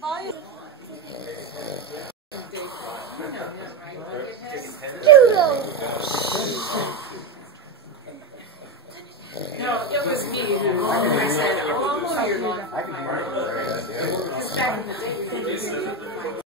No, it was me who I said, oh, I'm over your lawn. Because back in the day, we did